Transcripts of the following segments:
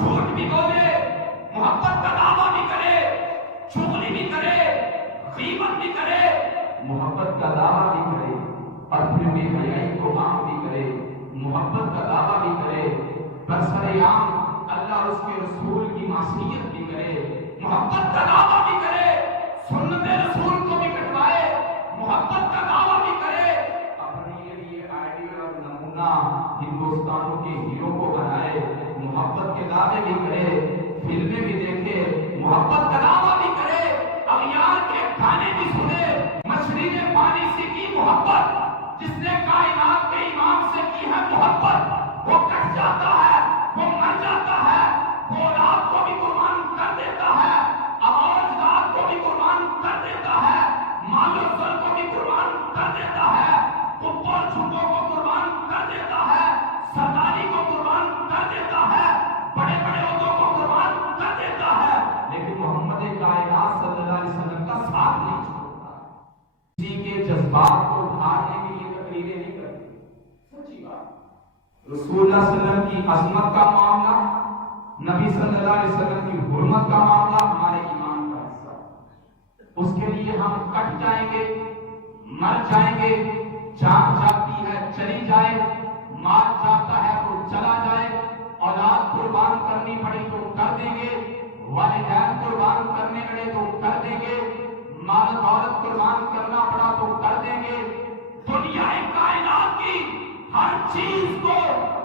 جھوٹ بھی بولے، محبت کا دعویٰ بھی کرے، چغلی بھی کرے، غیبت بھی کرے، محبت کا دعویٰ بھی کرے، اور پھر بے حیائی کو عام بھی کرے، محبت کا دعویٰ بھی کرے، برسر عام اللہ اور اس کے رسول کی معصیت بھی کرے، محبت کا دعویٰ بھی کرے، سنت رسول کو بھی کٹوائے، محبت کا دعویٰ بھی کرے، اپنے لیے آئیڈیل اور نمونہ ہندوستانوں کے ہیرو کو بنائے، محبت کے دعوے بھی کرے، فلمیں بھی دیکھے، محبت کا دعویٰ بھی کرے، اغیار کے گانے بھی سنے، مچھلی نے پانی سے کی محبت، جس نے کائنات کے امام سے کی ہے محبت، وہ کٹ جاتا ہے، وہ مر جاتا ہے، وہ رات کو بھی قربان کر دیتا ہے، آواز رات کو بھی قربان کر دیتا ہے، مال و زر کو بھی قربان کر دیتا ہے، اوپر جھوٹوں کو قربان کر دیتا ہے، سرداری کو قربان کر دیتا ہے، بڑے بڑے عہدوں کو قربان کر دیتا ہے، لیکن محمد کائنات صلی اللہ علیہ وسلم کا ساتھ نہیں چھوڑتا، کسی کے جذبات کو ڈھارنے کے لیے تقریریں نہیں کرتے، سچی بات۔ رسول اللہ صلی اللہ علیہ وسلم کی عظمت کا معاملہ، نبی صلی اللہ علیہ وسلم کی حرمت کا معاملہ ہمارے ایمان کا حصہ ہے، اس کے لیے ہم کٹ جائیں گے، مر جائیں گے، جان جاتی ہے چلی جائے، مال جاتا ہے تو چلا جائے، اولاد قربان کرنی پڑی تو کر دیں گے، والدین قربان کرنے پڑے تو کر دیں گے، مال دولت قربان کرنا پڑا تو کر دیں گے، دنیا کائنات کی ہر چیز کو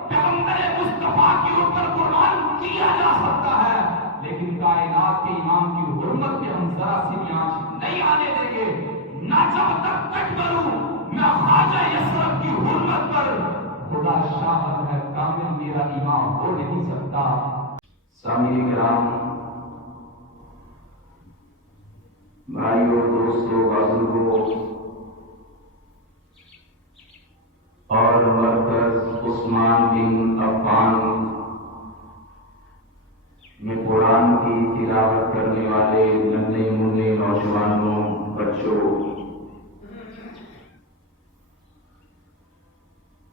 پیغمبر مصطفیٰ کے اوپر قربان کیا جا سکتا ہے، لیکن کائنات کے امام کی حرمت پہ ہم ذرا سی بھی آنچ نہیں آنے دیں گے، نہ جب تک کٹ کروں میں خواجہ یسرف کی حرمت پر، خدا شاہد ہے کامل میرا امام ہو نہیں سکتا۔ سامعین کرام، بھائیوں، دوستوں، بزرگوں اور مرکز عثمان بن عفان میں قرآن کی تلاوت کرنے والے ننھے منھے نوجوانوں، بچوں،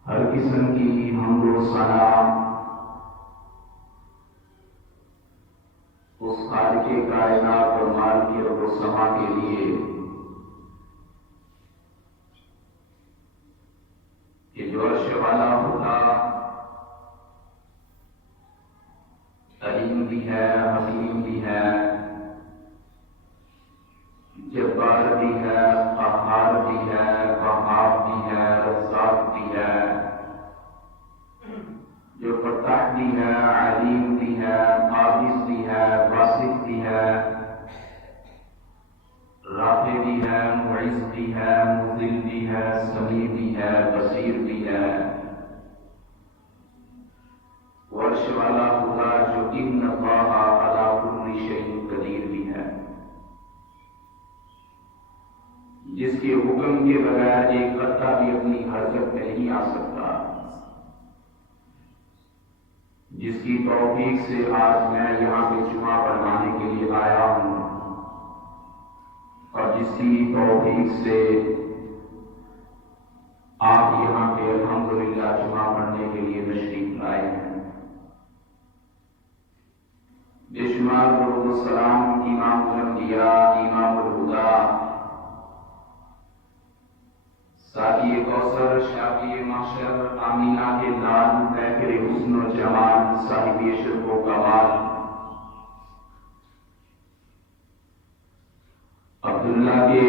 ہر قسم کی حمد و ثنا اس خالق کائنات اور مالک ارض و سما کے لیے کہ جو عرش والا خدا علیم بھی ہے، حکیم بھی ہے، جبار بھی ہے، قہار بھی ہے، وہاب بھی ہے، رزاق بھی ہے، جو فتاح بھی ہے، علیم بھی ہے، قابض بھی ہے، باسط بھی ہے، رافع بھی ہے، معز بھی ہے، مذل بھی ہے، سمیع بھی ہے، بصیر بھی ہے، عرش والا خدا جو ان اللہ علی کل شیء قدیر بھی ہے، جس کے حکم کے بغیر ایک قطرہ بھی اپنی حرکت میں نہیں آ سکتا، جس کی توفیق سے آج میں یہاں پہ جمعہ پڑھانے کے لیے آیا ہوں، اور جس کی توفیق سے آپ یہاں پہ الحمدللہ جمعہ پڑھنے کے لیے تشریف لائے ہیں۔ بے شمار درود و سلام امام الانبیاء، امام الہدیٰ، ساقی کوثر، شافی محشر، آمینہ کے لال، پیکر حسن و جمال، صاحب شرف و کمال، عبداللہ کے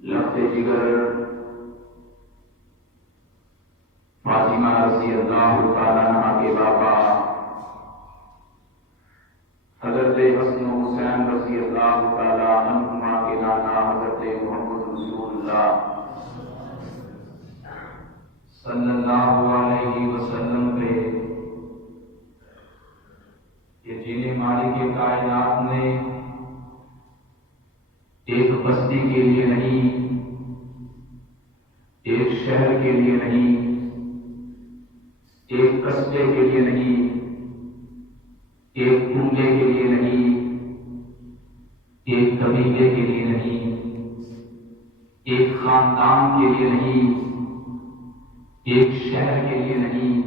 لخت جگر، فاطمہ رضی اللہ تعالیٰ عنہ کے بابا حضرت حسن و حسین رضی اللہ تعالیٰ عنہما کے نانا حضرت محمد رسول اللہ صلی اللہ علیہ وسلم پہ، کہ جنہیں مالک کائنات نے ایک بستی کے لیے نہیں، ایک شہر کے لیے نہیں، ایک قصبے کے لیے نہیں، ایک کنبے کے لیے نہیں، ایک قبیلے کے لیے نہیں، ایک خاندان کے لیے نہیں، ایک شہر کے لیے نہیں،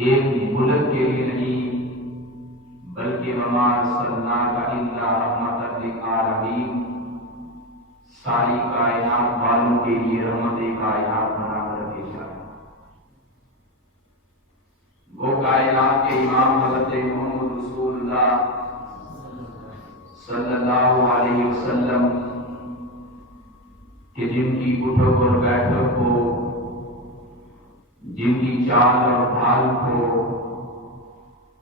ایک ملک کے لیے نہیں بلکہ وما ارسلناک الا رحمۃ للعالمین، ساری کائنات والوں کے لیے رحمت کائنات بنا کر بھیجا ہے۔ وہ کائنات کے امام حضرت محمد رسول اللہ صلی اللہ علیہ وسلم کہ جن کی اٹھک اور بیٹھک کو، جن کی چال اور ڈھال کو،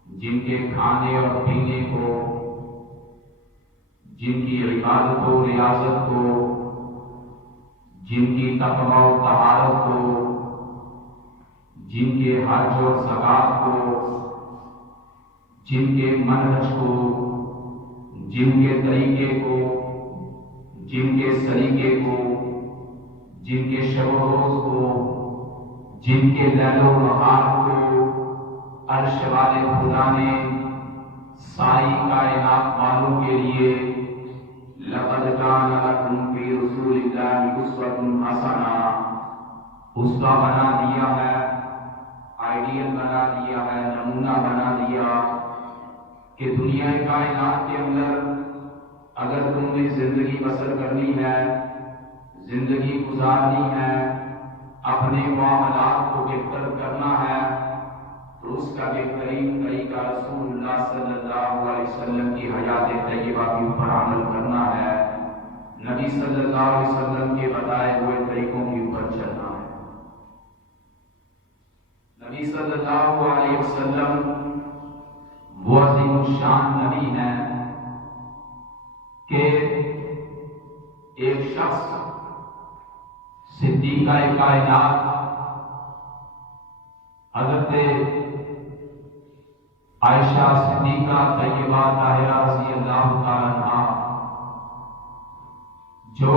جن کے کھانے اور پینے کو، جن کی عبادت و ریاضت کو، جن کی تقوی و طہارت کو، جن کے حج اور زکات کو، جن کے منہج کو، جن کے طریقے کو، جن کے سلیقے کو، جن کے شب و روز کو، جن کے لیل و نہار کو عرش والے خدا نے ساری کائنات والوں کے لیے لقد کان لکم فی رسول اللہ اسوۃ حسنہ اسوہ بنا دیا ہے، آئیڈیل بنا دیا ہے، نمونہ بنا دیا کہ دنیا کائنات کے اندر اگر تم نے زندگی بسر کرنی ہے، زندگی گزارنی ہے، اپنے معاملات کو بہتر کرنا ہے، تو اس کا بہترین طریقہ رسول اللہ صلی اللہ علیہ وسلم کی حیات طیبہ کے اوپر عمل کرنا ہے، نبی صلی اللہ علیہ وسلم کے بتائے ہوئے طریقوں کے اوپر چلنا ہے۔ نبی صلی اللہ علیہ وسلم وہ عظیم الشان نبی ہیں کہ ایک شخص صدیقہ کائنات حضرت عائشہ صدیقہ طیبہ طاہرہ رضی اللہ تعالی عنہا جو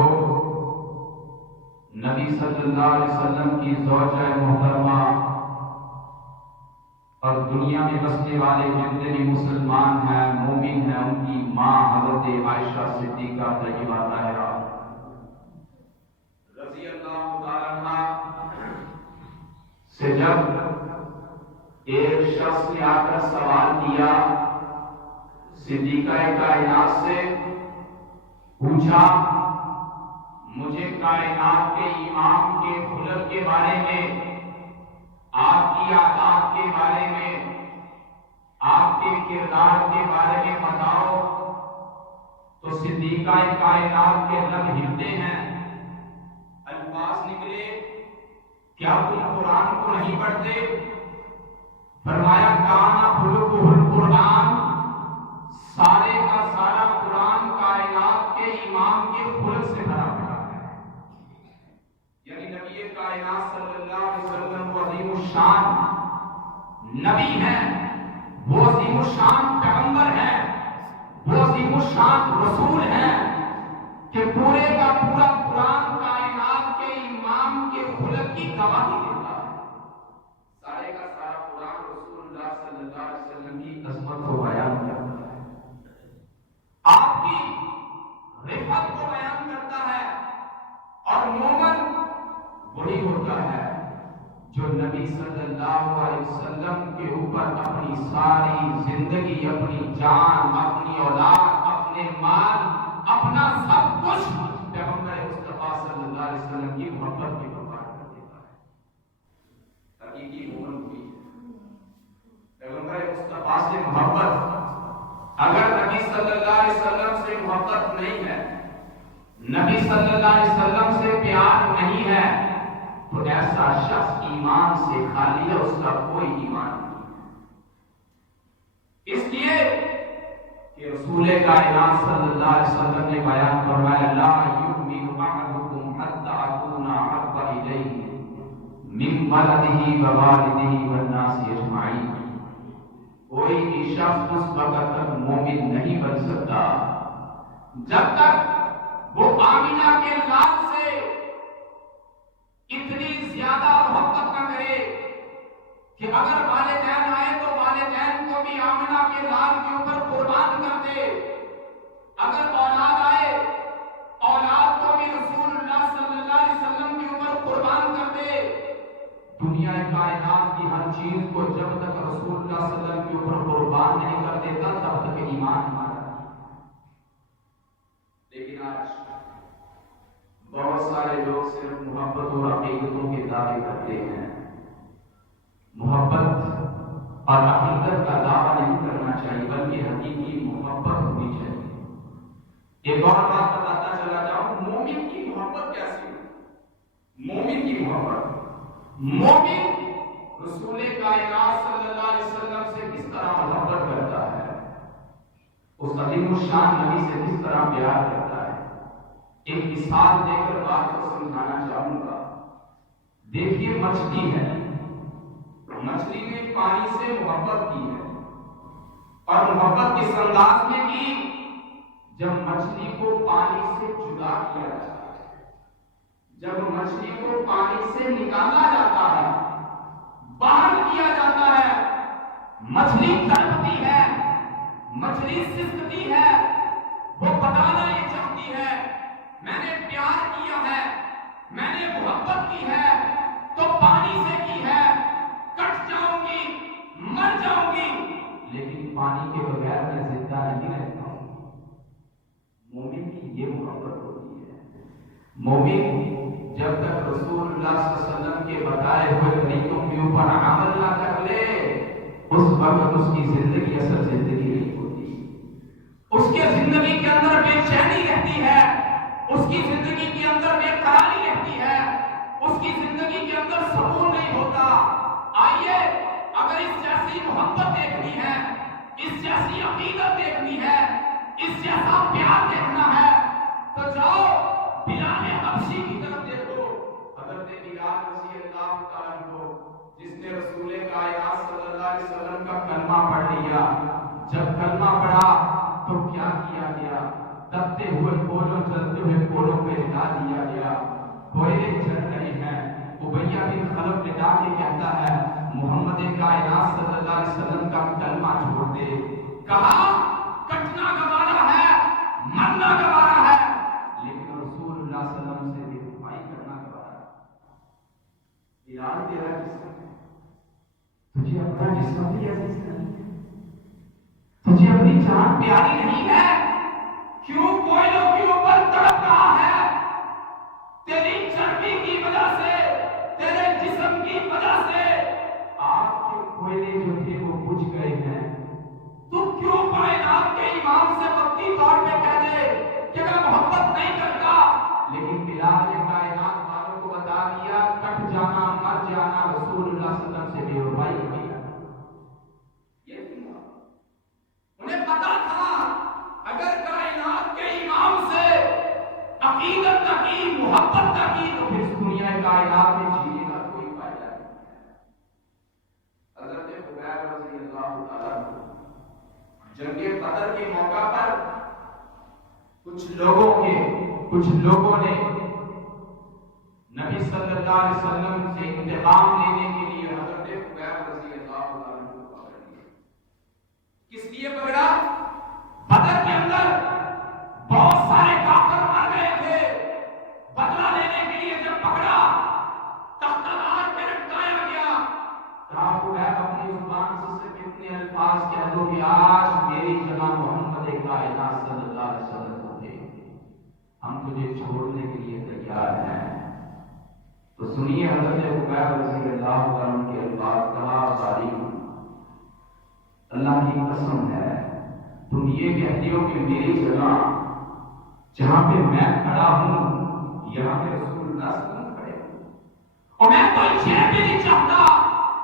نبی صلی اللہ علیہ وسلم کی زوجہ محترمہ اور دنیا میں بسنے والے جتنے بھی مسلمان ہیں، مومن ہیں، ان کی ماں حضرت عائشہ صدیقہ طیبہ طاہرہ رضی اللہ تعالی عنہا سے جب ایک شخص نے آ کر سوال کیا، صدیقہ کائنات سے پوچھا مجھے کائنات کے امام کے خلق کے بارے میں، آپ کی عادات کے بارے میں، آپ کے کردار کے بارے میں بتاؤ، تو صدیقہ کائنات کے لب ہلتے ہیں، الفاظ نکلے، کیا تم قرآن کو نہیں پڑھتے؟ فرمایا کانا خلقہ القرآن، سارے کا سارا قرآن کائنات کے امام کے خلق سے بھرا پڑا ہے، یعنی نبی کائنات صلی اللہ علیہ وسلم وہ عظیم الشان نبی ہیں، وہ عظیم الشان پیغمبر ہیں، وہ عظیم الشان رسول ہیں کہ پورے کا پورا قرآن کائنات کے امام کے خلق کی گواہی دیتا ہے، سارے کا سارا قرآن رسول اللہ صلی اللہ علیہ وسلم کی عظمت کو بیان کرتا ہے، آپ کی رفعت کو بیان کرتا ہے، اور مومن وہی ہوتا ہے جو نبی صلی اللہ علیہ وسلم کے اوپر اپنی ساری زندگی، اپنی جان، اپنی اولاد، اپنے مال، اپنا سب کچھ پیغمبر مصطفیٰ صلی اللہ علیہ وسلم کی محبت میں قربان کر دیتا ہے۔ حقیقی مومن ہوئی پیغمبر مصطفیٰ سے محبت، اگر نبی صلی اللہ علیہ وسلم سے محبت نہیں ہے، نبی صلی اللہ علیہ وسلم سے پیار نہیں ہے، تو ایسا شخص ایمان سے خالی ہے، اس کا کوئی ایمان نہیں ہے۔ اس لیے کہ رسول کائنات صلی اللہ علیہ وسلم نے بیان فرمایا لا یؤمن احدکم حتی اکون احب الیہ من ولدہ ووالدہ والناس اجمعین، کوئی بھی شخص اس وقت تک مومن نہیں بن سکتا جب تک وہ آمینہ کے لال سے اتنی زیادہ محبت نہ کرے کہ اگر والدین آئے تو والدین کو بھی آمنہ کے لال کے اوپر قربان کر دے، اگر اولاد آئے اولاد کو بھی رسول اللہ صلی اللہ علیہ وسلم کے اوپر قربان کر دے۔ دنیا کائنات کی ہر چیز کو جب تک رسول اللہ صلی اللہ علیہ وسلم کے اوپر قربان نہیں کر دیتا تب تک ایمان ہمارا نہیں۔ لیکن آج بہت سارے لوگ صرف محبت اور عقیدتوں کے دعوے کرتے ہیں، محبت اور عقیدت کا دعویٰ نہیں کرنا چاہیے بلکہ حقیقی محبت ہونی چاہیے۔ ایک اور بات بتاتا چلا جاؤں، مومن کی محبت کیسی ہے؟ مومن کی محبت، مومن رسول کائنات صلی اللہ علیہ وسلم سے کس طرح محبت کرتا ہے، اس عظیم الشان نبی سے کس طرح پیار کرتا ہے۔ ایک مثال دے کر بات کو سمجھانا چاہوں گا۔ دیکھیے مچھلی ہے، مچھلی نے پانی سے محبت کی ہے اور محبت کس انداز میں کی؟ جب مچھلی کو پانی سے جدا کیا جاتا ہے، جب مچھلی کو پانی سے نکالا جاتا ہے، باہر کیا جاتا ہے، مچھلی تڑپتی ہے، مچھلی سسکتی ہے، وہ بتانا یہ چاہتی ہے میں نے پیار کیا ہے، میں نے محبت کی ہے تو پانی سے کی ہے، کٹ جاؤں گی، مر جاؤں گی، لیکن پانی کے بغیر میں زندہ نہیں رہتا ہوں۔ مومن کی یہ محبت ہوتی ہے۔ مومن جب تک رسول اللہ صلی اللہ علیہ وسلم کے بتائے ہوئے طریقوں کے اوپر عمل نہ کر لے، اس وقت اس کی زندگی اصل زندگی نہیں ہوتی۔ اس کے زندگی کے اندر بے چینی رہتی ہے، اس کی زندگی کے اندر بے قراری رہتی ہے، اس کی زندگی کے اندر سکون نہیں ہوتا۔ آئیے اگر اس جیسی محبت دیکھنی ہے، اس جیسی عقیدت دیکھنی ہے، اس جیسا پیار دیکھنا ہے تو جاؤ بلال حبشی کی طرف دیکھو۔ حضرت بلال رضی اللہ تعالیٰ عنہ جس نے رسول کائنات صلی اللہ علیہ وسلم کا کلمہ پڑھ لیا، جب کلمہ پڑھا تو کیا کیا گیا؟ تپتے ہوئے کولوں، چلتے ہوئے کولوں پہ لٹا دیا گیا، کوئلے جل رہے ہیں۔ امیہ بن خلف لٹا کے کہتا ہے محمد کائنات صلی اللہ علیہ وسلم کا کلمہ چھوڑ دے۔ کہا کٹنا گوارا ہے، مرنا گوارا ہے، لیکن رسول اللہ صلی اللہ علیہ وسلم سے بے وفائی کرنا گوارا ہے۔ بلال تیرا جسم ہے، تجھے اپنا جسم بھی عزیز نہیں ہے، تجھے اپنی جان پیاری نہیں ہے، کیوں کوئلوں کے اوپر تڑپ رہا ہے؟ تیری چربی کی وجہ سے، تیرے جسم کی وجہ سے آگ کے کوئلے جو تھے وہ بجھ گئے ہیں۔ تو کیوں کائنات کے امام سے وقتی طور پہ کہہ دے کہ اگر محبت نہیں کرتا، لیکن بلال نے کائنات والوں کو بتا دیا کٹ جانا، مر جانا، رسول اللہ صلی اللہ علیہ وسلم سے بے وفائی ہوئی ہے۔ یہ تھی انہیں پتا تھا اگر کائنات کے امام سے عقیدت نہ کی، محبت نہ کی تو پھر اس دنیا کائنات میں جینے کا کوئی فائدہ نہیں ہے۔ حضرت خبیب رضی اللہ تعالیٰ جنگ بدر کے موقع پر کچھ لوگوں نے نبی صلی اللہ علیہ وسلم سے انتقام لینے کے لیے حضرت خبیب رضی اللہ تعالیٰ کو پکڑ لیا۔ کس لیے پکڑا؟ بدر کے اندر بہت سارے کافر مر گئے تھے، بدلہ لینے کے لیے جب پکڑا تختار پہ لٹکایا گیا۔ کہا ہے اپنی زبان سے صرف اتنے الفاظ کہہ دو کہ آج میری جگہ محمد کائنات صلی اللہ علیہ وسلم ہوتے، ہم تجھے چھوڑنے کے لیے تیار ہیں۔ تو سنیے حضرت خبیب رضی اللہ عنہ کے الفاظ، کہا ساری اللہ کی قسم ہے تم یہ کہتے ہو کہ میری جگہ جہاں پہ میں کھڑا ہوں یہاں پہ رسول اللہ صلی اللہ علیہ وسلم کھڑے ہوں، اور میں تو یہ بھی نہیں چاہتا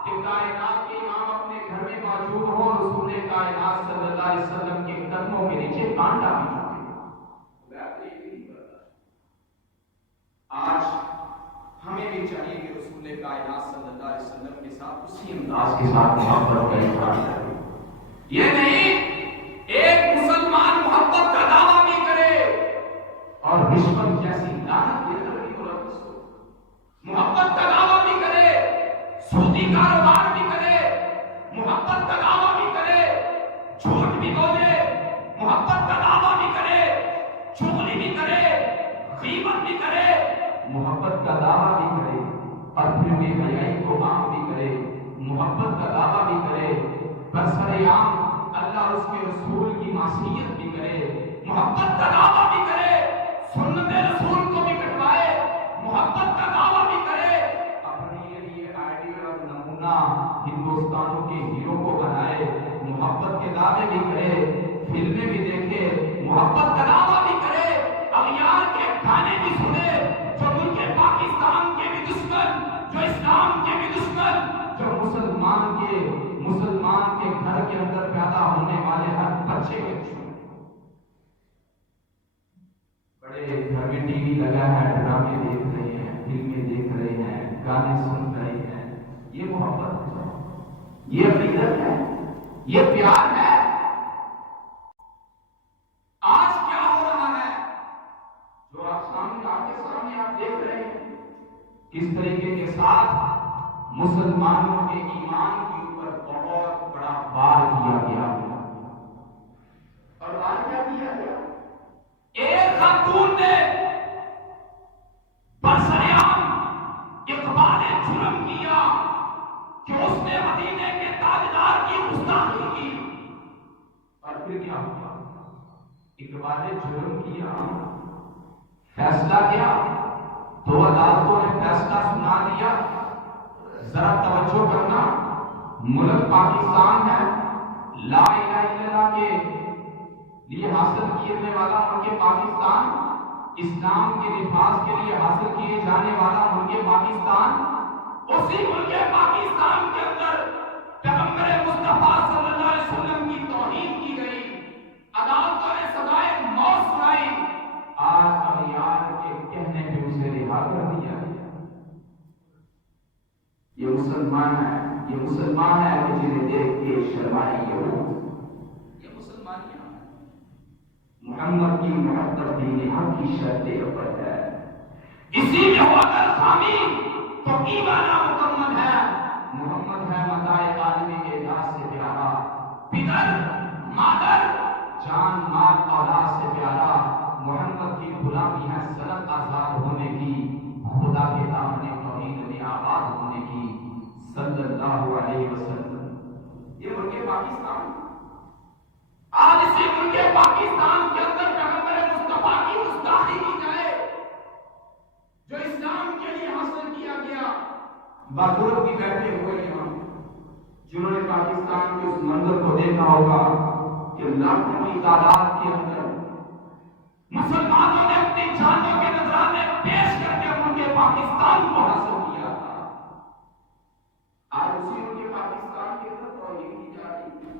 کہ کائنات کے امام اپنے گھر میں موجود ہو، رسول کائنات صلی اللہ علیہ وسلم کے قدموں کے نیچے کانٹا بھی چکے۔ آج ہمیں بھی چاہیے کہ رسول کائنات صلی اللہ علیہ وسلم کے ساتھ اسی انداز کے ساتھ محبت کا اظہار کریں۔ یہ نہیں ایک مسلمان محبت کا دعویٰ بھی کرے اور رشوت جیسی لعنت دے کر بھی ملوث ہو، محبت کا دعویٰ بھی کرے، سودی کاروبار بھی کرے، محبت کا دعویٰ بھی کرے، جھوٹ بھی بولے، محبت کا دعویٰ بھی کرے، چغلی بھی کرے، غیبت بھی کرے، محبت کا دعویٰ بھی کرے، اور پھر بے حیائی کو عام بھی کرے، محبت کا دعویٰ بھی کرے، برسر عام اللہ اور اس کے رسول کی معصیت بھی کرے، محبت کا دعویٰ بھی کرے، سنت رسول کو بھی کٹوائے، محبت کا دعویٰ بھی کرے، اپنے لیے آئیڈیل اور نمونہ ہندوستانوں کے ہیرو کو بنائے، محبت کے دعوے بھی کرے، فلمیں بھی دیکھے، محبت کا دعویٰ بھی کرے، اغیار کے گانے بھی سنے، جو ملک پاکستان کے بھی دشمن، جو اسلام کے بھی دشمن، جو مسلمان کے گھر کے اندر پیدا ہونے والے ہر بچے کے دشمن، بڑے گھر میں ٹی وی لگا ہے، ڈرامے دیکھ رہے ہیں، فلمیں دیکھ رہے ہیں، گانے سن رہے ہیں، یہ محبت ہے، یہ عقیدت ہے، یہ پیار ہے۔ آج کیا ہو رہا ہے جو آپ کے سامنے آپ دیکھ رہے ہیں، کس طریقے کے ساتھ مسلمانوں کے ایمان کے اوپر بہت بڑا وار کیا گیا اور وار کیا کیا گیا؟ ایک خاتون نے برسریام اقبال جرم کیا کہ اس نے مدینے کے تاجدار کی گستاخی کی، اور پھر کیا ہوا؟ اقبال جرم کیا، فیصلہ کیا، دو عدالتوں نے فیصلہ سنا دیا۔ ذرا توجہ کرنا، ملک پاکستان ہے، لا الہ الا اللہ کے لیے حاصل کیے والا ملک پاکستان، اسلام کے نفاذ کے لیے حاصل کیے جانے والا ملک پاکستان، اسی ملک پاکستان کے اندر پیغمبر مصطفیٰ صلی اللہ علیہ وسلم کی توہین کی گئی، عدالتوں نے سزائے موت سنائی، آج اغیار کے کہنے پہ اسے رہا کر دیا گیا۔ یہ مسلمان ہے کہ جنہیں دیکھ کے شرمائے یہ مسلمانیاں، محمد کی محبت دین حق کی شرط اول ہے، اسی میں ہو اگر خامی تو ایمان مکمل ہے، محمد ہے متاع عالم اعجاز سے پیارا، پدر مادر جان مال اولاد سے پیارا، محمد کی غلامی ہے سنت آزاد ہونے کی، خدا کے دامن توحید میں آباد ہونے کی، صلی اللہ علیہ وسلم۔ یہ ملک پاکستان، آج اسی ملک پاکستان کے اندر پیغمبر مصطفیٰ کی گستاخی کی جائے، جو اسلام کے لیے حاصل کیا گیا۔ بزرگ بھی بیٹھے ہوئے یہاں جنہوں نے پاکستان کے اس منظر کو دیکھا ہوگا کہ لاکھوں کی تعداد کے اندر مسلمانوں نے اپنی جانوں کے نذرانے پیش کر کے ملک پاکستان کو حاصل کیا تھا۔ آج اسی ملک پاکستان کے اندر توہین کی جا رہی ہے،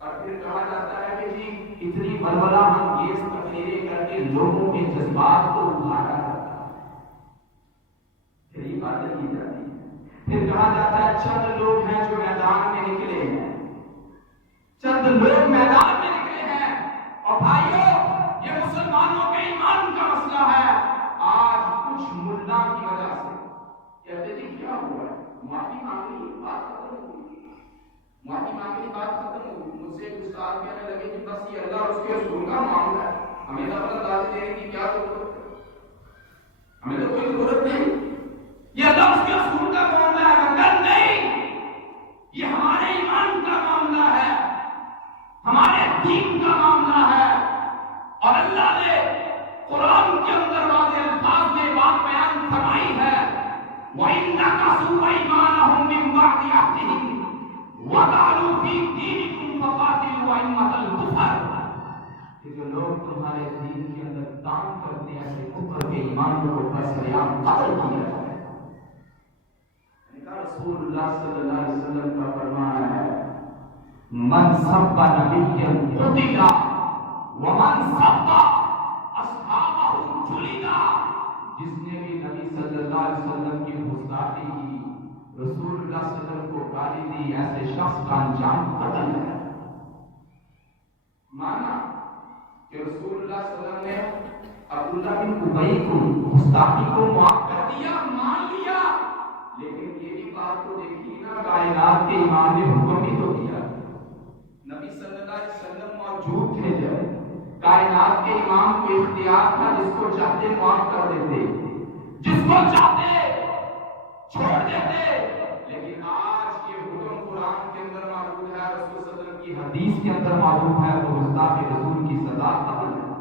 اور پھر کہا جاتا ہے کہ جی اتنی بلبلہ ہم یہ تقریریں کر کے لوگوں کے جذبات کو ابھارا جاتا ہے، پھر یہ باتیں کی جاتی ہیں، پھر کہا جاتا ہے چند لوگ ہیں جو میدان میں نکلے ہیں، چند لوگ میدان میں نکلے ہیں، اور بھائیوں یہ مسلمانوں کے ایمان کا مسئلہ ہے۔ آج کچھ ملا کی وجہ سے کہتے جی کیا ہوا ہے، معافی مانگی، بات ختم ہو گئی، معافی مانگی، بات ختم ہو گئی، مجھ سے گستاخ کہنے لگے کہ بس یہ اللہ اور اس کے رسول کا معاملہ ہے، ہمیں دعوت داری دینے کی کیا ضرورت ہے، ہمیں تو کوئی ضرورت نہیں، یہ اللہ اور اس کے رسول کا معاملہ ہے، مگر نہیں، یہ ہمارے ایمان کا معاملہ ہے، ہمارے دین کا معاملہ ہے، اور اللہ نے قرآن کے اندر واضح الفاظ میں بات بیان فرمائی ہے، وَإِنَّ كَسُوا أَيْمَانَهُم مِّن بَعْدِ عَهْدِهِمْ وَقَالُوا فِي دِينِكُمْ فَقَاتِلُوا أَئِمَّةَ الْكُفْرِ، کہ جو لوگ تمہارے دین کے اندر کام کرتے ہیں ایسے کفر کے ایمان کو برسریام قتل کیا جائے۔ رسول اللہ صلی اللہ علیہ وسلم کا فرمان ہے من سب نبی قتل ومن سب اصحابہ جلد، جس نے بھی نبی صلی اللہ علیہ وسلم کی گستاخی کی، رسول اللہ صلی اللہ علیہ وسلم کو گالی دی، ایسے شخص کا انجام قتل ہے۔ مانا کہ رسول اللہ صلی اللہ علیہ وسلم نے عبداللہ بن ابی کو گستاخی کو معاف کر دیا، مان لیا، لیکن یہ بھی بات کو دیکھیے نا، کائنات کے امام نے حکم بھی تو دیا، نبی صلی اللہ علیہ وسلم موجود تھے جب، کائنات کے امام کو اختیار تھا، جس کو چاہتے معاف کر دیتے، جس کو چاہتے چھوڑ دیتے، لیکن آج یہ حکم قرآن کے اندر موجود ہے، رسول صلی اللہ علیہ وسلم کی حدیث کے اندر موجود ہے، تو گستاخ رسول کی سزا قتل ہے۔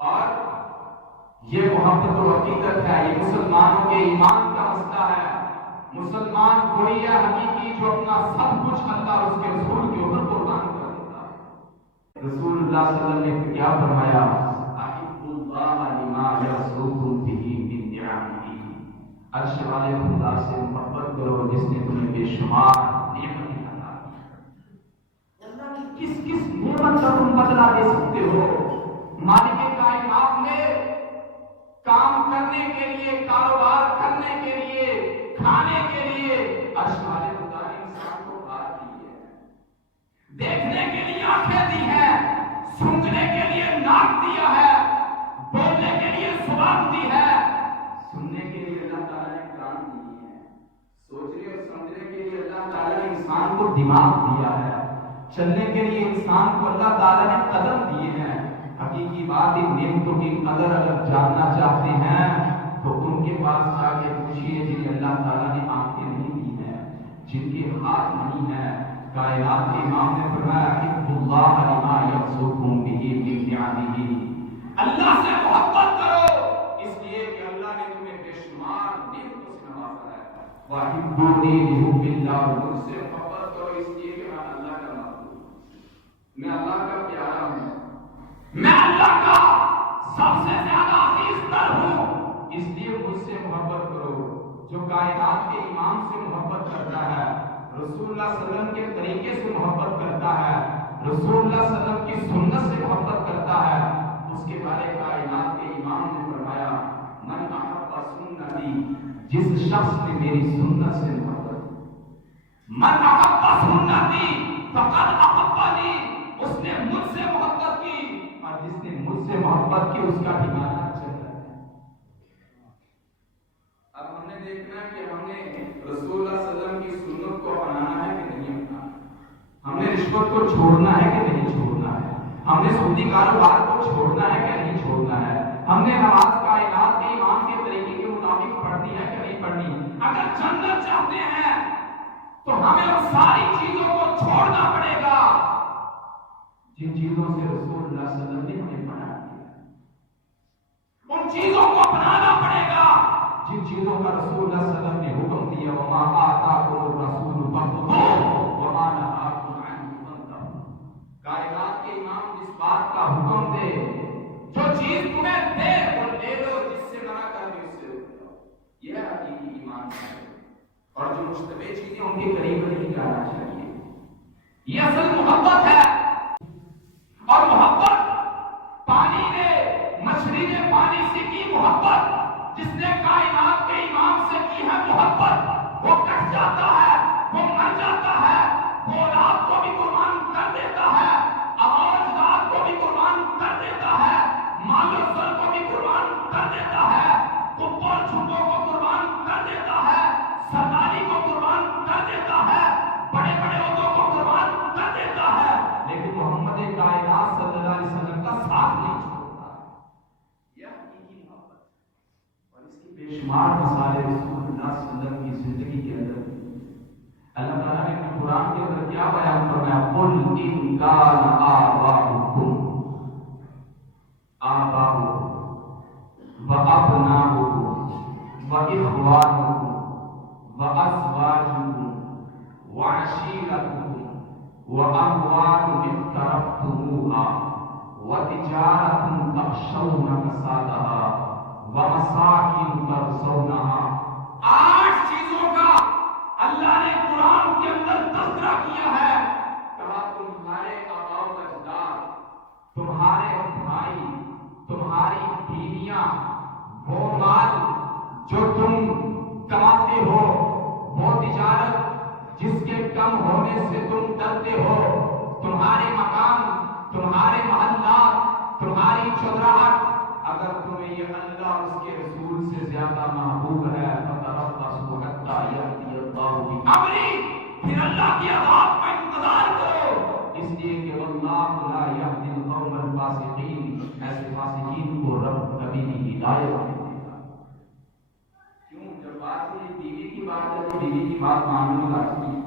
اور یہ محبت و عقیدت ہے، یہ مسلمانوں کے ایمان کا مسئلہ ہے۔ مسلمان کوئی ہے حقیقی جو اپنا سب کچھ اللہ اور اس کے رسول کے اوپر قربان کر دیتا ہے۔ رسول اللہ صلی اللہ علیہ وسلم نے کیا فرمایا؟ احب اللہ لما یسوکم بہ من نعمہ، عرش والے خدا سے محبت کرو جس نے تمہیں بے شمار نعمتیں عطا کی۔ اللہ کی کس کس نعمت کا تم بدلہ دے سکتے ہو؟ مالک کائنات نے کام کرنے کے لیے، کاروبار کرنے کے لیے، کھانے کے لیے عرش والے خدا نے انسان کو ہاتھ دی ہے، دیکھنے کے لیے آنکھیں دی ہیں، سونگھنے کے لیے ناک دیا ہے، بولنے کے لیے زبان دی ہے، سننے کے لیے اللہ تعالیٰ نے کان دی ہے، سوچنے اور سمجھنے کے لیے اللہ تعالیٰ نے انسان کو دماغ دیا ہے، چلنے کے لیے انسان کو اللہ تعالیٰ نے قدم دیے ہیں۔ حقیقی بات ان نعمتوں کی قدر اگر جاننا چاہتے ہیں تو ان کے پاس جا کے پوچھئے جنہیں اللہ تعالیٰ نے آنکھیں نہیں دی ہیں، جن کے ہاتھ نہیں ہیں۔ کائنات کے امام نے فرمایا احب اللہ لما یسوکم بہ من نعمہ، اللہ سے محبت کرو اس لیے کہ اللہ نے تمہیں بے شمار نعمتوں سے نوازا ہے۔ واحبونی لحب اللہ، اور مجھ سے محبت کرو اس لیے کہ میں اللہ کا محبوب ہوں، میں اللہ کا پیارا ہوں، میں اللہ کا سب سے زیادہ عزیز تر ہوں، اس لیے مجھ سے محبت کرو۔ جو کائنات کے امام سے محبت کرتا ہے، رسول اللہ صلی اللہ علیہ وسلم کے طریقے سے محبت کرتا ہے، رسول اللہ صلی اللہ علیہ وسلم کی سنت سے محبت کرتا ہے، اس کے بارے کائنات کے امام نے فرمایا من احب سنتی، جس شخص نے میری سنت سے محبت کی، من احب سنتی فقد احبنی، اس نے مجھ سے محبت کی، اور جس نے مجھ سے محبت کی اس کا ٹھکانہ جنت ہے۔ اب ہم نے دیکھنا کہ ہم نے رسول اللہ صلی اللہ علیہ وسلم کی سنت کو اپنانا ہے کہ نہیں اپنانا، ہم نے رشوت کو چھوڑنا ہے کہ نہیں چھوڑنا ہے، ہم نے سودی کاروبار کو چھوڑنا ہے کہ نہیں چھوڑنا ہے، ہم نے نماز کائنات کے امام کے طریقے کے مطابق پڑھنی ہے کہ نہیں پڑھنی۔ اگر جنت چاہتے ہیں تو ہمیں ان ساری چیزوں کو چھوڑنا پڑے گا جن چیزوں سے رسول اللہ صلی اللہ علیہ وسلم نے ہمیں منع کیا، ان چیزوں کو اپنانا پڑے گا جن چیزوں کا رسول اللہ صلی اللہ علیہ وسلم نے حکم دیا، وما آتاکم الرسول فخذوہ وما نہاکم عنہ فانتہوا۔ کائنات کے امام جس بات کا حکم دے، جو چیز تمہیں دے وہ لے لو، جس سے منع کر دے اس سے رک جاؤ، یہ حقیقی ایمان ہے۔ اور جو مشتبہ چیزیں ان کے قریب نہیں جانا چاہیے، یہ اصل محبت ہے۔ اور محبت پانی نے، مچھلی نے پانی سے کی محبت، جس نے کائنات کے امام سے کی ہے محبت، وہ کٹ جاتا ہے، وہ مر جاتا ہے، وہ اولاد کو بھی قربان کر دیتا ہے، آواز ذات کو بھی قربان کر دیتا ہے، مال و زر کو بھی قربان کر دیتا ہے، کب اور چھپوں کو قربان کر دیتا ہے، سرداری کو قربان کر دیتا ہے، بڑے بڑے عہدوں کو قربان کر دیتا ہے، لیکن محمد کائنات صلی اللہ علیہ وسلم کا ساتھ نہیں چھوڑتا۔ یہ حقیقی محبت، اور اس کی بے شمار مثالیں رسول اللہ صلی اللہ علیہ وسلم کی زندگی کے اندر۔ اللہ تعالیٰ نے قرآن کے اندر کیا بیان فرمایا؟ قل ان کان آباؤکم وابناؤکم واخوانکم وازواجکم وعشیرتکم وأموال اقترفتموها وتجارة تخشون كسادها ومساكن ترضونها۔ 8 چیزوں کا اللہ نے قرآن کے اندر تذکرہ کیا ہے، کہا تمہارے آباء و اجداد، تمہارے بھائی، تمہاری بیویاں، وہ مال جو تم کماتے ہو، وہ تجارت جس کے کم ہونے سے تم ڈرتے ہو، تمہارے مکان، تمہارے محلات، تمہاری چودراہٹ، اگر تمہیں یہ اللہ اور اس کے رسول سے زیادہ محبوب ہے فتربصوا حتی یأتی اللہ بأمرہ، پھر اللہ کی عذاب کا انتظار کرو، اس لیے کہ واللہ لا یہدی القوم الفاسقین، ایسے فاسقین کو رب کبھی بھی ہدایت نہیں دیتا۔ بات ہے تو بیوی کی بات ماننے لازمی ہے.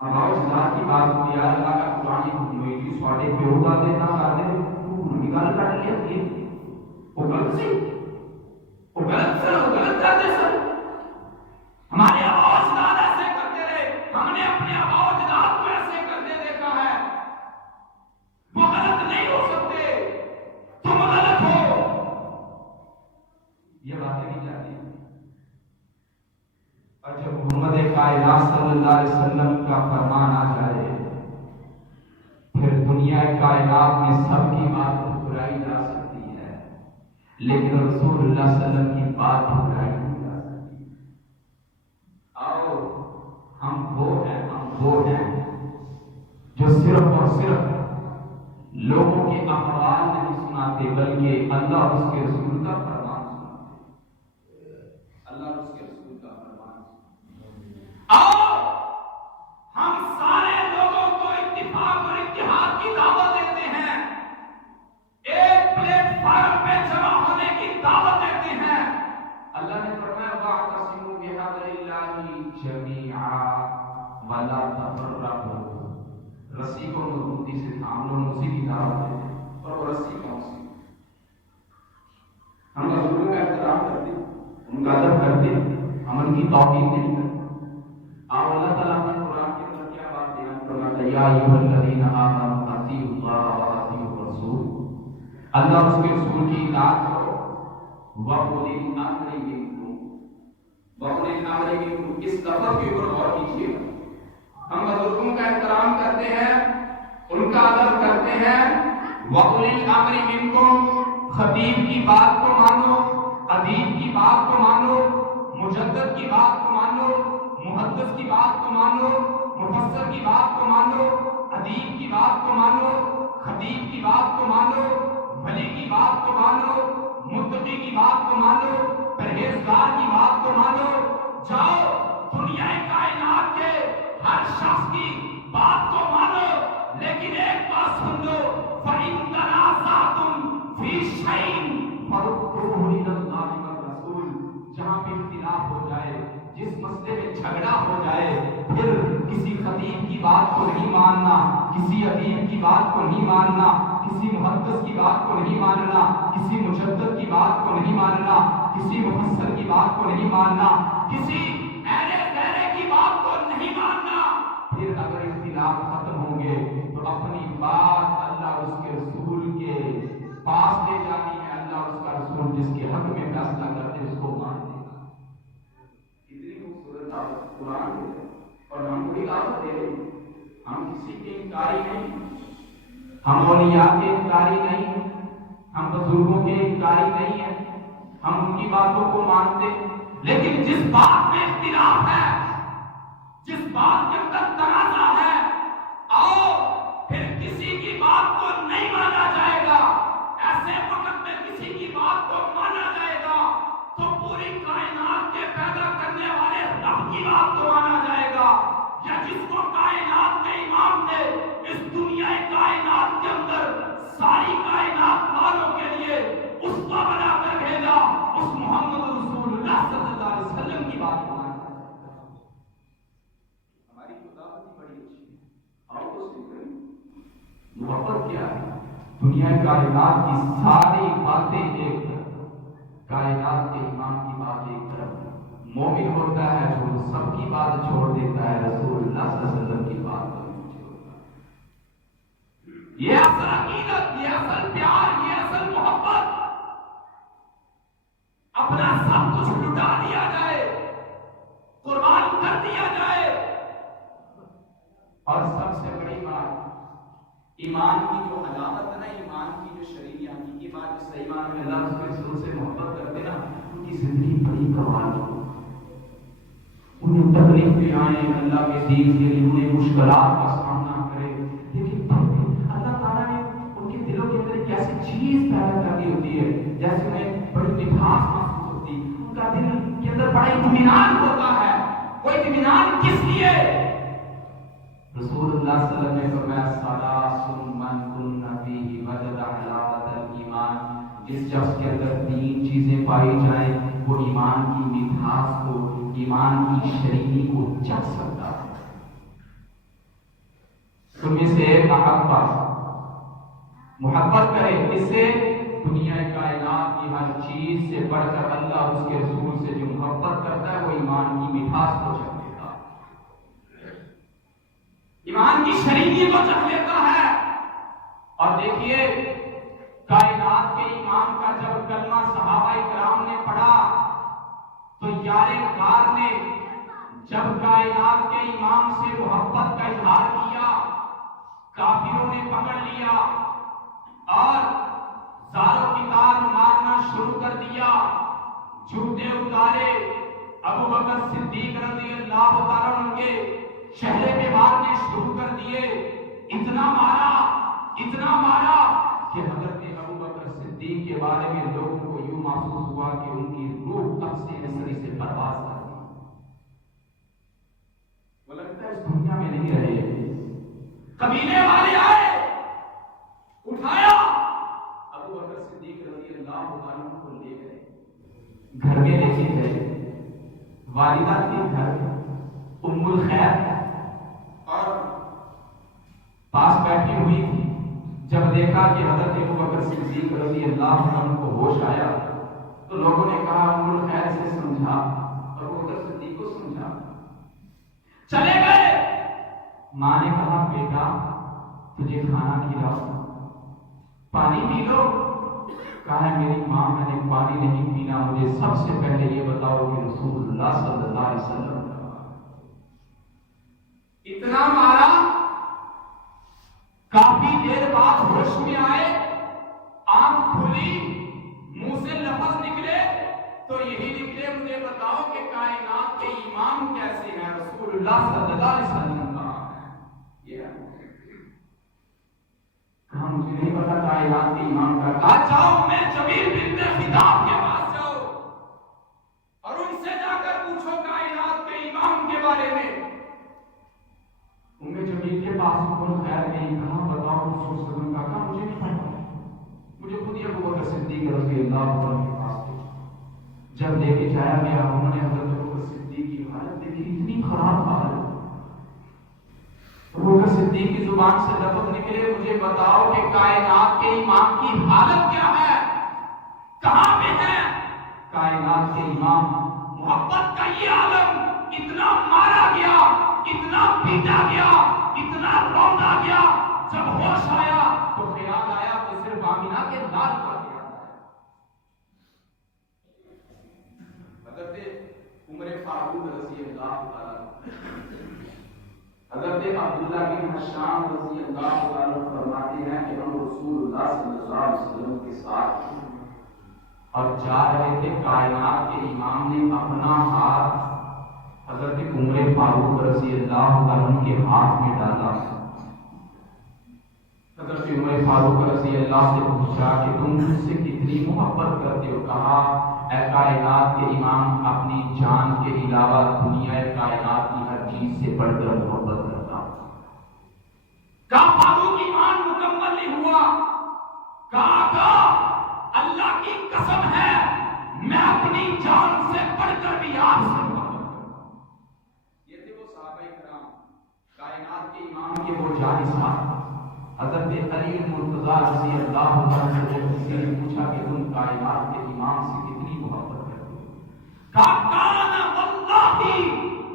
اب اور ذات کی بات ہوئی یار اللہ کا قرآن حکم ہوئی کہ سواڈے پیو دا تے نہ کردے تو بھی گل کر لیا کہ وہ غلط سی وہ غلط کرتے سر. ہمارے آباء اجداد ایسے کرتے رہے, ہم نے اپنے آباء اجداد کو ایسے کرتے دیکھا ہے. وہ غلط نہیں ہو سکتے, تم غلط ہو. یہ باتیں نہیں جاتی. اور جب محمد کائنات صلی اللہ علیہ وسلم کا فرمان آ جائے پھر دنیا کائنات میں سب کی بات ٹھکرائی جا سکتی ہے, لیکن رسول اللہ صلی اللہ علیہ وسلم کی بات ٹھکرائی نہیں جا سکتی. آؤ ہم وہ ہیں جو صرف اور صرف لوگوں کے احوال نہیں سناتے بلکہ اللہ اور اس کے رسول کا فرمان سناتے. اللہ اور اس کے رسول کا فرمان سناتے. آؤ ہم سارے لوگوں کو اتفاق اور اتحاد کی دعوت دیتے ہیں, ایک پلیٹ فارم پہ جمع ہونے کی دعوت دیتے ہیں. اللہ نے فرمایا واعتصموا بحبل اللہ جمیعا ولا تفرقوا. رسی کو مضبوطی سے تھام لو, اسی کی دعوت دیتے ہیں. اور وہ رسی کون سی؟ ہم بزرگوں کا احترام کرتے, ان کا ادب کرتے, ہم ان کی توقیر نہیں کرتے. آپ اللہ تعالیٰ نے قرآن کے اندر کیا بات بیان فرماتا ہے, یا ایھا الذین آمنوا اطیعوا اللہ واطیعوا الرسول. اللہ اور اس کے رسول کی اطاعت کرو. وَأُولِي الْأَمْرِ مِنْکُمْ. وَأُولِي الْأَمْرِ مِنْکُمْ, اس لفظ کے اوپر غور کیجیے. ہم بزرگوں کا احترام کرتے ہیں, ان کا ادب کرتے ہیں. وَأُولِي الْأَمْرِ مِنْکُمْ, خطیب کی بات کو مانو, ادیب کی بات کو مانو, مجدد کی بات کو مانو, محدث کی بات کو مانو, مفسر کی بات کو مانو, ادیب کی بات کو مانو, خطیب کی بات کو مانو, ولی کی بات کو مانو, متقی کی بات کو مانو, پرہیزگار کی بات کو مانو. جاؤ دنیا کائنات کے ہر شخص کی بات کو مانو, لیکن ایک بات سن لو, فَإِن تَنَازَعْتُمْ فِي شَيْءٍ فَرُدُّوهُ إِلَى اللَّهِ وَالرَّسُولِ. جہاں بھی اختلاف ہو جائے, جس مسئلے میں جھگڑا ہو جائے, پھر کسی خطیب کی بات کو نہیں ماننا, کسی ادیب کی بات کو نہیں ماننا, کسی محدث کی بات کو نہیں ماننا, کسی مجدد کی بات کو نہیں ماننا, کسی مفسر کی بات کو نہیں ماننا, کسی ایرے غیرے کی بات کو نہیں ماننا. پھر اگر اختلاف ختم ہوں گے تو اپنی بات اللہ اور اس کے رسول کے پاس لے جانی ہے. اللہ اور اس کا رسول جس کے حق میں فیصلہ کرتے اس کو مان دے گا. کتنی خوبصورت دعوت قرآن ہے, اور ہم بڑی دعوت دے رہے ہیں. ہم کسی کے انکاری نہیں, ہم اولیاء کے انکاری نہیں, ہم بزرگوں کے انکاری نہیں ہیں, ہم ان کی باتوں کو مانتے. لیکن جس بات میں اختلاف ہے, جس بات کے اندر تنازع ہے, آؤ پھر کسی کی بات کو نہیں مانا جائے گا. ایسے وقت میں کسی کی بات کو مانا جائے گا تو پوری کائنات کے پیدا کرنے والے رب کی بات کو مانا جائے گا, یا جس کو کائنات کے امام نے اس دنیا کائنات کے اندر ساری کائنات والوں کے لیے اس کو بنا کر بھیجا, اس محمد رسول اللہ صلی اللہ علیہ وسلم کی بات کو مانا جائے گا. ہماری خداوندی بڑی اچھی ہے. آؤ تو سیکھیں محبت کیا ہے. دنیا کائنات کی ساری باتیں ایک طرف, کائنات کے امام کی بات ایک طرف. مومن ہوتا ہے جو سب کی بات چھوڑ دیتا ہے, رسول اللہ صلی اللہ علیہ وسلم کی بات کو نہیں چھوڑتا. یہ اصل عقیدت, یہ اصل پیار, یہ اصل محبت. اپنا سب کچھ لٹا دیا جائے, قربان کر دیا جائے. اور سب سے بڑی بات, ایمان کی جو علامت ہے نا, ایمان کی جو شرعی حقیقی بات, جس ایمان میں اللہ اس کے رسول سے محبت کرتے نا, ان کی زندگی بڑی کمال کی. انہیں تکلیف بھی آئیں اللہ کے دین کے لیے, انہیں مشکلات کا سامنا کرے, لیکن اللہ تعالیٰ نے ان کے دلوں کے اندر ایک ایسی چیز پیدا کر دی ہوتی ہے جیسے انہیں بڑی مٹھاس محسوس ہوتی. ان کا دل کے اندر بڑا اطمینان ہوتا ہے. وہ اطمینان کس لیے؟ رسول اللہ صلی اللہ علیہ وسلم نے فرمایا ثلاث من کن فیہ وجد حلاوۃ الایمان. جس شخص کے اندر تین چیزیں پائی جائیں وہ ایمان کی مٹھاس کو ایمان کی شریکی کو چکھ سکتا ہے۔ تم میں سے محبت کرے، اس سے دنیا کائنات کی ہر چیز سے بڑھ کر اللہ اس کے رسول سے جو محبت کرتا ہے وہ ایمان کی مٹھاس کو چکھ لیتا ہے، ایمان کی شریکی کو چکھ لیتا ہے۔ اور دیکھیے کائنات کے امام کا جب کلمہ صحابہ کرام نے پڑھا تو یار غار نے جب کائنات کے امام سے محبت کا اظہار کیا، کافروں نے پکڑ لیا اور زاروں کی تار مارنا شروع کر دیا، جوتے اتارے، ابو بکر صدیق رضی اللہ تعالیٰ عنہ کے چہرے پہ مارنے شروع کر دیے، اتنا مارا کہ حضرت ابو بکر صدیق کے بارے میں لوگوں کو یوں محسوس ہوا کہ ان کی روح اب سے نسری سے پرواز کر دی، وہ لگتا ہے اس دنیا میں نہیں رہے۔ قبیلے والے آئے، اٹھایا، ابو بکر صدیق رضی اللہ عنہ کو لے گئے، گھر میں لے کے گئے، والدہ کے گھر ام الخیر اور پاس بیٹھی ہوئی تھی۔ جب دیکھا کہ حضرت ابو بکر صدیق رضی اللہ عنہ کو ہوش آیا تو لوگوں نے کہا ام الخیر سے سمجھا، ابو بکر صدیق کو سمجھا، چلے گئے۔ ماں نے کہا بیٹا تجھے کھانا کھلاؤ، پانی پی لو۔ کہا میری ماں میں نے پانی نہیں پینا، مجھے سب سے پہلے یہ بتاؤ کہ رسول اللہ صلی اللہ علیہ وسلم اتنا مارا، کافی دیر بعد ہوش میں آئے، آنکھ کھلی، منہ سے لفظ نکلے تو یہی نکلے مجھے بتاؤ کہ کائنات کے امام کیسے ہیں، رسول اللہ صلی اللہ علیہ وسلم کہا مجھے نہیں پتا کائنات کے امام کا۔ کہا جاؤ میں جمیل بنت خطاب کے پاس جاؤ اور ان سے جا کر پوچھو کائنات کے امام کے بارے میں۔ ام جمیل کے پاس کون خیر نہیں، کہا بتاؤ رسول صلی اللہ علیہ وسلم کا۔ کہا مجھے نہیں پتا، مجھے خود ہی ابو بکر صدیق رضی اللہ عنہ کے پاس پوچھا۔ جب لے کے جایا گیا انہوں نے حضرت ابو بکر صدیق کی حالت دیکھی، اتنی خراب حالت، ابو بکر صدیق کی زبان سے لفظ نکلے مجھے بتاؤ کہ کائنات کے امام کی حالت کیا ہے، کہاں پہ ہے؟ کائنات کے امام محبت کا یہ عالم اتنا مارا گیا، اتنا پیٹا گیا، اتنا روندا گیا، جب ہوش آیا تو خیال آیا کہ صرف آمینہ کے لال کا خیال آیا۔ حضرت عمر فاروق رضی اللہ تعالیٰ، حضرت عبداللہ بن حشام رضی اللہ تعالیٰ فرماتے ہیں کہ ہم رسول اللہ صلی اللہ علیہ وسلم کے ساتھ اور جا رہے تھے، کائنات کے امام نے اپنا ہاتھ حضرت عمر فاروق رضی اللہ عنہ کے ہاتھ میں ڈالا۔ حضرت عمر فاروق رضی اللہ سے پوچھا کہ تم مجھ سے کتنی محبت کرتے ہو؟ کہا اے کائنات کے امام، اپنی جان کے علاوہ دنیا کائنات کی ہر چیز سے بڑھ کر محبت کرتا ہوں۔ کہا فاروق ایمان مکمل نہیں ہوا، کہا اللہ کی قسم ہے میں اپنی جان سے بڑھ کر بھی آپ سے محبت کرتا ہوں۔ یہ تھے وہ صحابہ کرام، کائنات کے امام کے وہ جانشین حضرت علی مرتضیٰ رضی اللہ عنہ سے کسی نے پوچھا کہ تم کائنات کے امام سے کتنی محبت کرتے ہو؟ کہا کان واللہ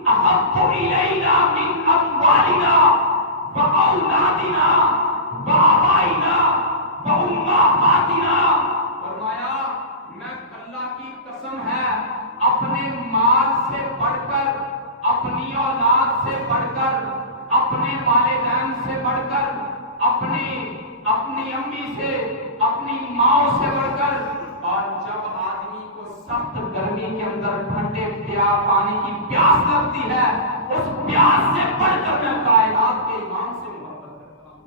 احب الینا من اموالنا واولادنا وآبائنا وامہاتنا۔ فرمایا میں اللہ کی قسم ہے اپنے مال سے بڑھ کر، اپنی اولاد سے بڑھ کر، اپنے والدین سے بڑھ کر، اپنی امی سے، اپنی ماں سے بڑھ کر، اور جب آدمی کو سخت گرمی کے اندر ٹھنڈے پانی کی پیاس لگتی ہے اس پیاس سے بڑھ کر میں کائنات کے امام سے محبت کرتا ہوں۔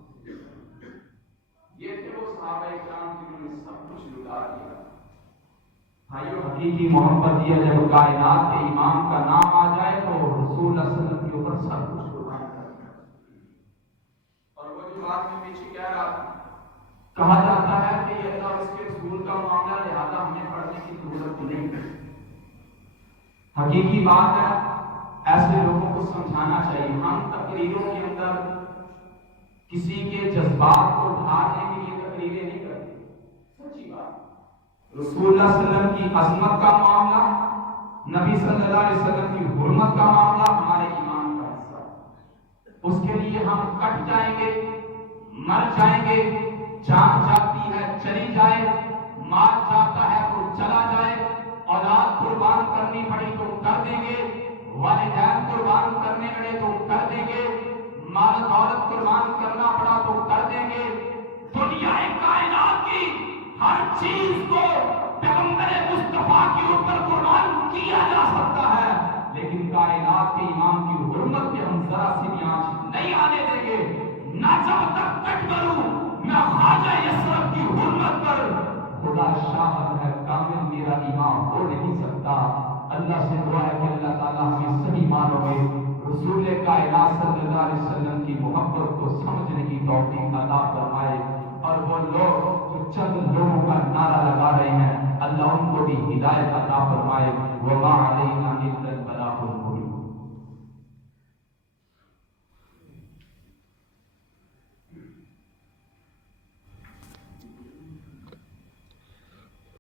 یہ تھے وہ صحابہ کرام جنہوں نے سب کچھ لٹا دیا۔ بھائیو حقیقی محبت یہ جب کائنات کے امام کا نام آ جائے تو رسول اللہ صلی اللہ علیہ وسلم کے اوپر سب کچھ قربان کر دیا۔ اور وہ جو بات میں پیچھے کہہ رہا تھا، کہا جاتا ہے کہ یہ اللہ اس کے رسول کا معاملہ، لہذا ہمیں پڑھنے کی ضرورت نہیں ہے۔ حقیقی بات ہے، ایسے لوگوں کو سمجھانا چاہیے۔ ہم تقریروں کے اندر کسی کے جذبات کو ڈھالنے کے لیے تقریریں نہیں کرتے، سچی بات۔ رسول اللہ صلی اللہ علیہ وسلم کی عظمت کا معاملہ، نبی صلی اللہ علیہ وسلم کی حرمت کا معاملہ ہمارے ایمان کا حصہ ہے۔ اس کے لیے ہم کٹ جائیں گے، مر جائیں گے، جان جاتی ہے چلی جائے، مال جاتا ہے تو چلا جائے، اولاد قربان کرنی پڑی تو کر دیں گے، والدین قربان کرنے پڑے تو کر دیں گے، مال دولت قربان کرنا پڑا تو کر دیں گے۔ دنیا کائنات کی ہر چیز کو پیغمبر مصطفیٰ کے اوپر قربان کیا جا سکتا ہے، لیکن کائنات کے امام کی حرمت کے ہم ذرا سی بھی آنچ نہیں آنے دیں گے، نہ جب تک کٹ کروں میں خواجہ یسرف کی حرمت پر خدا شاہد ہے کامل میرا امام ہو نہیں سکتا۔ اللہ سے دعا ہے کہ اللہ تعالیٰ ہمیں صحیح معنوں میں رسول کائنات صلی اللہ علیہ وسلم کی محبت کو سمجھنے کی توفیق عطا فرمائے، اور وہ لوگ جو چند لوگوں کا نعرہ لگا رہے ہیں اللہ ان کو بھی ہدایت عطا فرمائے۔ وما علینا